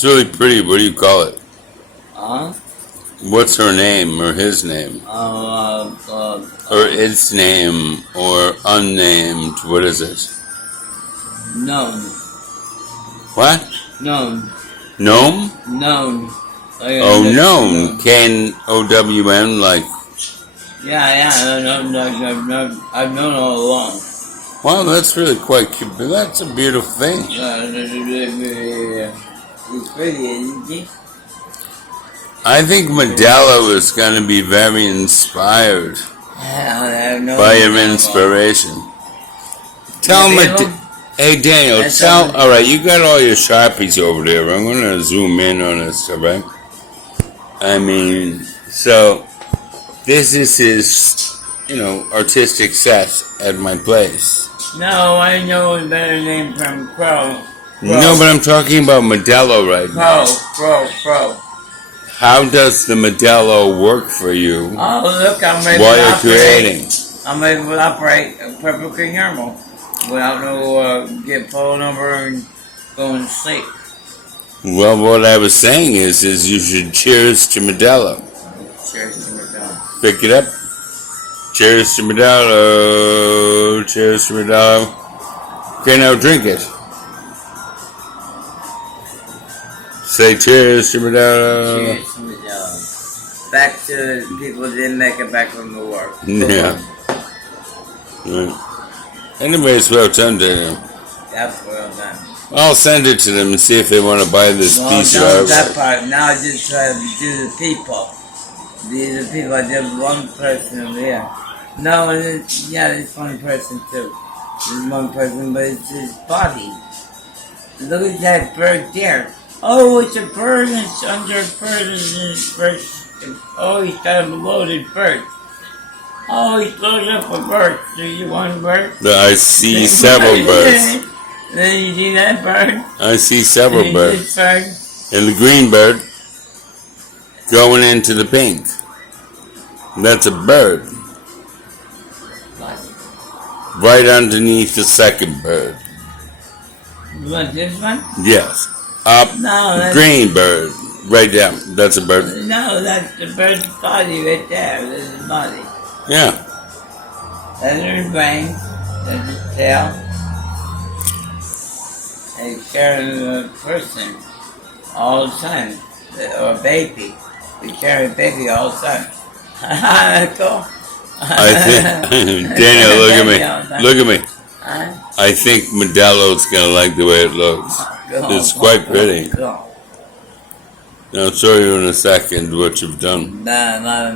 It's really pretty. What do you call it? Huh? What's her name or his name? Or its name or unnamed? What is it? Known. What? Known. Gnome? Known. Oh, known. Known, like. Yeah, I've known all along. Wow, that's really quite cute. That's a beautiful thing. It's pretty, isn't it? I think Modelo is going to be very inspired by your inspiration. Tell me, hey Daniel, all right, you got all your Sharpies over there. I'm going to zoom in on this, all right? I mean, so this is his, artistic set at my place. No, I know a better name from Crow. No, but I'm talking about Modelo right now. Crow. How does the Modelo work for you? Oh, look, I'm able while to you're operate. creating? I'm able to operate perfectly normal without no get pulled over and going to sleep. Well, what I was saying is you should cheers to Modelo. Cheers to Modelo. Pick it up. Cheers to Modelo. Cheers to Modelo. Okay, now drink it. Say cheers to Modelo. Cheers to Modelo. Back to people who didn't make it back from the war. Yeah. Right. Anyways, well done, Daniel. That's well done. I'll send it to them and see if they want to buy this piece of No, artwork. that part. Now I just try to do the people. These are people. I did one person over here. No, there's one person too. There's one person, but it's his body. Look at that bird there. Oh, it's a bird. It's under a bird. Oh, he's got a loaded bird. Oh, he's loaded up with birds. Do you want a bird? I see several birds. Then you see that bird? I see several birds. Bird. And the green bird going into the pink. That's a bird. Right underneath the second bird. You want this one? Yes. Up. No, that's... Green bird. Right down. That's a bird. No, that's the bird's body right there. That's his body. Yeah. That's his brain. That's his tail. And he's carrying a person all the time. Or a baby. We carry a baby all the time. That's cool. I think, Daniel, look at me. I think Modelo's gonna like the way it looks. It's quite pretty. I'll show you in a second what you've done. Nah.